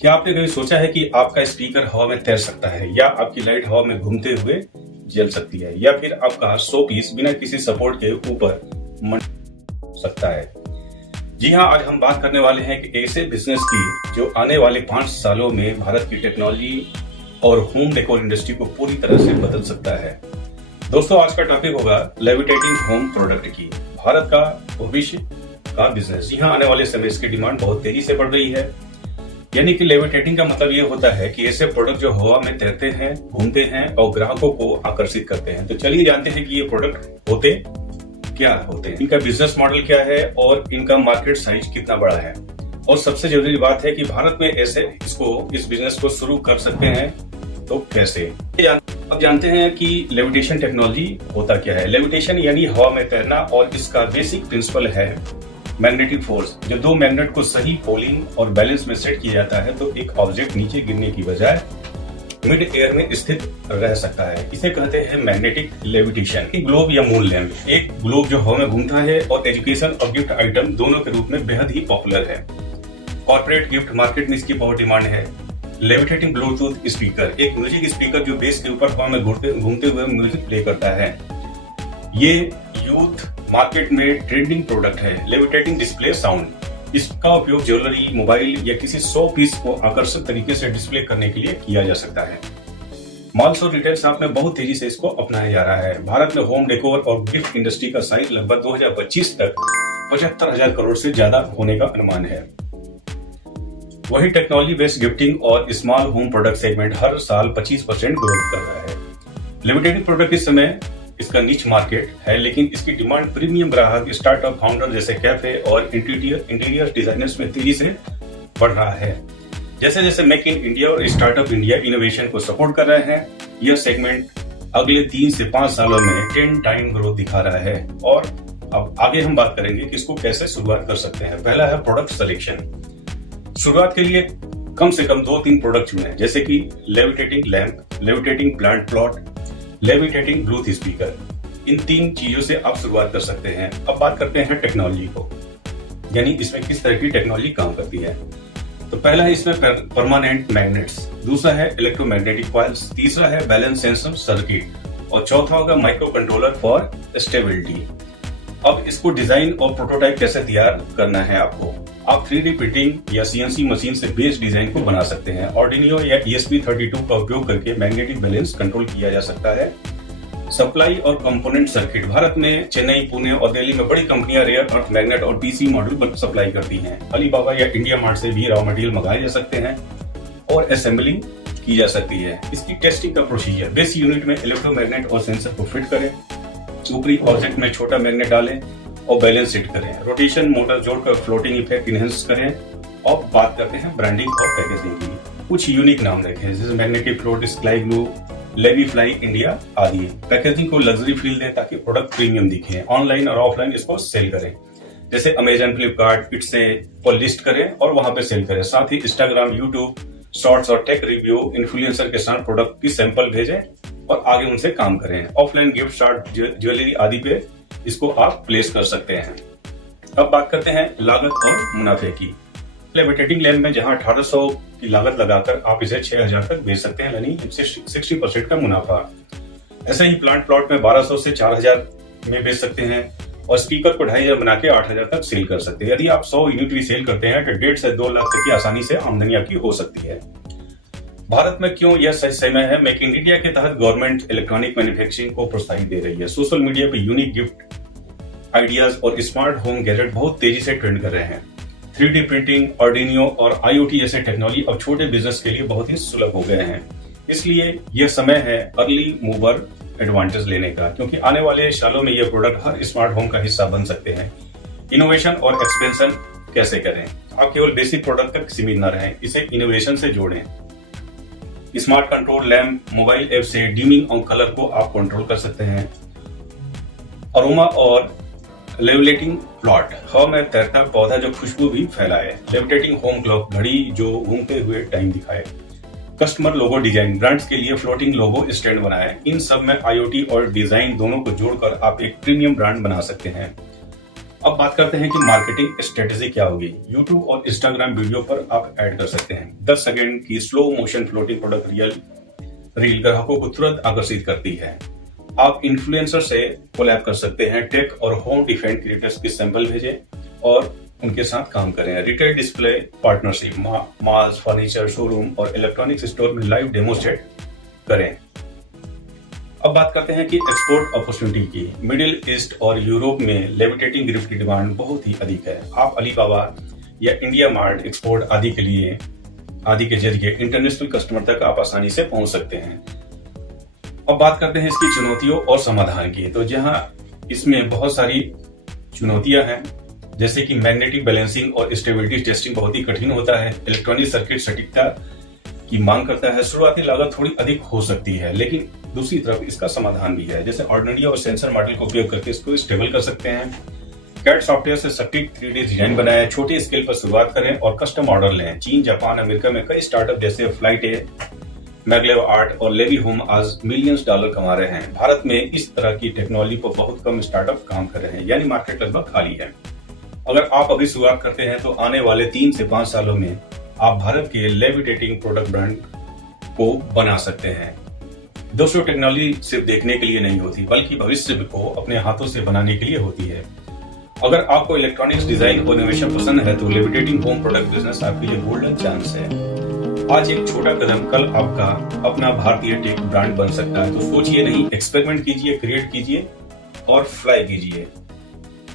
क्या आपने कभी सोचा है कि आपका स्पीकर हवा में तैर सकता है, या आपकी लाइट हवा में घूमते हुए जल सकती है, या फिर आपका शो पीस बिना किसी सपोर्ट के ऊपर मंड सकता है? जी हाँ, आज हम बात करने वाले हैं कि ऐसे बिजनेस की जो आने वाले 5 सालों में भारत की टेक्नोलॉजी और होम डेकोर इंडस्ट्री को पूरी तरह से बदल सकता है। दोस्तों, आज का टॉपिक होगा लेविटेटिंग होम प्रोडक्ट की भारत का भविष्य का बिजनेस। जी हाँ, आने वाले समय इसकी डिमांड बहुत तेजी से बढ़ रही है। यानी कि लेविटेटिंग का मतलब ये होता है कि ऐसे प्रोडक्ट जो हवा में तैरते हैं, घूमते हैं और ग्राहकों को आकर्षित करते हैं। तो चलिए जानते हैं कि ये प्रोडक्ट होते क्या होते हैं, इनका बिजनेस मॉडल क्या है और इनका मार्केट साइज कितना बड़ा है। और सबसे जरूरी बात है कि भारत में ऐसे इस बिजनेस को शुरू कर सकते हैं तो कैसे। अब जानते हैं कि लेविटेशन टेक्नोलॉजी होता क्या है। लेविटेशन यानी हवा में तैरना, और इसका बेसिक प्रिंसिपल है मैग्नेटिक फोर्स। जब दो मैग्नेट को सही पोलिंग और बैलेंस में सेट किया जाता है तो एक ऑब्जेक्ट नीचे गिरने की बजाय मिड एयर में स्थित रह सकता है। इसे कहते हैं मैग्नेटिक लेविटेशन। ग्लोब या मून लैंप, एक ग्लोब जो हवा में घूमता है और एजुकेशन और गिफ्ट आइटम दोनों के रूप में बेहद ही पॉपुलर है। कॉर्पोरेट गिफ्ट मार्केट में इसकी बहुत डिमांड है। लेविटेटिंग ब्लूटूथ स्पीकर, एक म्यूजिक स्पीकर जो बेस के ऊपर हवा में घूमते हुए म्यूजिक प्ले करता है। ये यूथ मार्केट में ट्रेंडिंग प्रोडक्ट है। लेविटेटिंग डिस्प्ले साउंड, इसका उपयोग ज्वेलरी, मोबाइल या किसी शो पीस को आकर्षक तरीके से डिस्प्ले करने के लिए किया जा सकता है। मॉल्स और रिटेल शॉप में बहुत तेजी से इसको अपनाया जा रहा है। भारत में होम डेकोर और गिफ्ट इंडस्ट्री का साइज लगभग 2025 तक 75,000 करोड़ से ज्यादा होने का अनुमान है। वही टेक्नोलॉजी बेस्ड गिफ्टिंग और स्मॉल होम प्रोडक्ट सेगमेंट हर साल 25% ग्रोथ कर रहा है। लिमिटेड प्रोडक्ट इस समय इसका निच मार्केट है, लेकिन इसकी डिमांड प्रीमियम ग्राहक, स्टार्टअप फाउंडर जैसे कैफे और इंटीरियर डिजाइनर्स में तेजी से बढ़ रहा है। जैसे जैसे मेक इन इंडिया और स्टार्टअप इंडिया इनोवेशन को सपोर्ट कर रहे हैं, यह सेगमेंट अगले 3 से 5 सालों में 10 टाइम ग्रोथ दिखा रहा है। और अब आगे हम बात करेंगे कि इसको कैसे शुरुआत कर सकते हैं। पहला है प्रोडक्ट सिलेक्शन। शुरुआत के लिए कम से कम 2-3 प्रोडक्ट चुनें, जैसे कि levitating lamp, levitating plant plot, levitating Bluetooth speaker. इन 3 चीजों से आप शुरुआत कर सकते हैं। अब बात करते हैं टेक्नोलॉजी को, यानी इसमें किस तरह की टेक्नोलॉजी काम करती है। तो पहला है इसमें परमानेंट मैग्नेट्स, दूसरा है इलेक्ट्रोमैग्नेटिक कॉइल्स, तीसरा है बैलेंस सेंसर सर्किट, और चौथा होगा माइक्रो कंट्रोलर फॉर स्टेबिलिटी। अब इसको डिजाइन और प्रोटोटाइप कैसे तैयार करना है आपको। आप 3D प्रिंटिंग या CNC मशीन से बेस डिजाइन को बना सकते हैं। ऑर्डिनो या ESP32 का उपयोग करके मैग्नेटिक बैलेंस कंट्रोल किया जा सकता है। सप्लाई और कंपोनेंट सर्किट, भारत में चेन्नई, पुणे और दिल्ली में बड़ी कंपनियां रेयर अर्थ मैग्नेट और PC मॉड्यूल सप्लाई करती हैं। अलीबाबा या इंडिया मार्ट से भी रॉ मटेरियल मंगाए जा सकते हैं और असेंबलिंग की जा सकती है। इसकी टेस्टिंग का प्रोसीजर, बेस यूनिट में इलेक्ट्रोमैग्नेट और सेंसर को फिट करें, ऊपरी ऑब्जेक्ट में छोटा मैग्नेट डालें और बैलेंस सेट करें, रोटेशन मोटर जोड़कर फ्लोटिंग इफेक्ट इनहेंस करें। और बात करते हैं ब्रांडिंग और पैकेजिंग की। कुछ यूनिक नाम रखें, जैसे magnetic float, sky blue, levi fly India आदि। पैकेजिंग को लग्जरी फील दें ताकि प्रोडक्ट प्रीमियम दिखे। ऑनलाइन और ऑफलाइन इसको सेल करें, जैसे अमेजन, फ्लिपकार्ट, इट्से पर लिस्ट करें और वहां पे सेल करें। साथ ही इंस्टाग्राम, यूट्यूब शॉर्ट्स और टेक रिव्यू इन्फ्लुएंसर के साथ प्रोडक्ट की सैंपल भेजें और आगे उनसे काम करें। ऑफलाइन गिफ्ट शॉर्ट, ज्वेलरी आदि पे इसको आप प्लेस कर सकते हैं। अब बात करते हैं लागत और मुनाफे की। लेविटेटिंग लैंप में जहां 1800 की लागत लगाकर आप इसे 6000 तक बेच सकते हैं, यानी इससे 60% का मुनाफा। ऐसे ही प्लांट प्लॉट में 1200 से 4000 में बेच सकते हैं और स्पीकर को 2500 बना के 8000 तक सेल कर सकते हैं। यदि आप 100 यूनिट भी सेल करते हैं तो 1.5 से 2 लाख तक की आसानी से आमदनी आपकी हो सकती है। भारत में क्यों यह सही समय है? मेक इन इंडिया के तहत गवर्नमेंट इलेक्ट्रॉनिक मैन्युफैक्चरिंग को प्रोत्साहित दे रही है। सोशल मीडिया पे यूनिक गिफ्ट आइडियाज और स्मार्ट होम गैजेट बहुत तेजी से ट्रेंड कर रहे हैं। 3D प्रिंटिंग, ऑर्डिनो और IoT जैसे टेक्नोलॉजी अब छोटे बिजनेस के लिए बहुत ही सुलभ हो गए हैं। इसलिए यह समय है अर्ली मूवर एडवांटेज लेने का, क्योंकि आने वाले सालों में यह प्रोडक्ट हर स्मार्ट होम का हिस्सा बन सकते हैं। इनोवेशन और एक्सपेंशन कैसे करें? आप केवल बेसिक प्रोडक्ट तक सीमित न रहें, इसे इनोवेशन से जोड़ें। Smart control lamp, mobile app से डिमिंग और कलर को आप कंट्रोल कर सकते हैं। अरोमा और लेविटेटिंग प्लॉट, हवा में तैरता पौधा जो खुशबू भी फैलाए। लेविटेटिंग होम क्लॉक, घड़ी जो घूमते हुए टाइम दिखाए। कस्टमर लोगो डिजाइन, ब्रांड्स के लिए फ्लोटिंग लोगो स्टैंड बनाए। इन सब में IoT और डिजाइन दोनों को जोड़कर आप एक प्रीमियम ब्रांड बना सकते हैं। अब बात करते हैं कि मार्केटिंग स्ट्रेटेजी क्या होगी। YouTube और Instagram वीडियो पर आप ऐड कर सकते हैं। 10 सेकंड की slow motion floating product reel ग्राहकों को तुरंत आकर्षित करती है। आप इन्फ्लुएंसर से कोलैब कर सकते हैं। टेक और होम डिफेंस क्रिएटर्स की सैंपल भेजें और उनके साथ काम करें। Retail display partnership, malls, furniture showroom और इलेक्ट्रॉनिक्स स्टोर में लाइव डेमोस्ट्रेट करें। अब बात करते हैं कि एक्सपोर्ट अपॉर्चुनिटी की। मिडिल ईस्ट और यूरोप में लेविटेटिंग गिफ्ट की डिमांड बहुत ही अधिक है। आप अलीबाबा या इंडिया मार्ट एक्सपोर्ट आदि के जरिए इंटरनेशनल कस्टमर तक आप आसानी से पहुंच सकते हैं। अब बात करते हैं इसकी चुनौतियों और समाधान की। तो जहां इसमें बहुत सारी चुनौतियां हैं, जैसे कि मैग्नेटिक बैलेंसिंग और स्टेबिलिटी टेस्टिंग बहुत ही कठिन होता है। इलेक्ट्रॉनिक सर्किट सटीकता की मांग करता है। शुरुआती लागत थोड़ी अधिक हो सकती है, लेकिन दूसरी तरफ इसका समाधान भी है। जैसे ऑर्डिनरी और सेंसर मॉडल का उपयोग करके इसको स्टेबल कर सकते हैं। कैड सॉफ्टवेयर से सटीक 3D डिजाइन बनाएं, छोटे स्केल पर शुरुआत करें और कस्टम ऑर्डर लें। चीन, जापान, अमेरिका में कई स्टार्टअप जैसे फ्लाइट, मैगलेव आर्ट और लेवी होम आज मिलियंस डॉलर कमा रहे हैं। भारत में इस तरह की टेक्नोलॉजी पर बहुत कम स्टार्टअप काम कर रहे हैं, यानी मार्केट लगभग खाली है। अगर आप अभी शुरुआत करते हैं तो आने वाले 3 से 5 सालों में आप भारत के लेविटेटिंग प्रोडक्ट ब्रांड को बना सकते हैं। दोस्तों, टेक्नोलॉजी सिर्फ देखने के लिए नहीं होती, बल्कि भविष्य को अपने हाथों से बनाने के लिए होती है। अगर आपको इलेक्ट्रॉनिक्स डिजाइन और इनोवेशन पसंद है तो लेविटेटिंग होम प्रोडक्ट बिजनेस आपके लिए गोल्डन चांस है। आज एक छोटा कदम कल आपका अपना भारतीय टेक ब्रांड बन सकता है। तो सोचिए नहीं, एक्सपेरिमेंट कीजिए, क्रिएट कीजिए और फ्लाई कीजिए।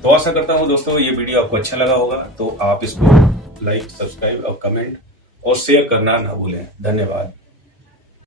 तो आशा करता हूं दोस्तों ये वीडियो आपको अच्छा लगा होगा। तो आप इसको लाइक, सब्सक्राइब और कमेंट और शेयर करना ना भूलें। धन्यवाद।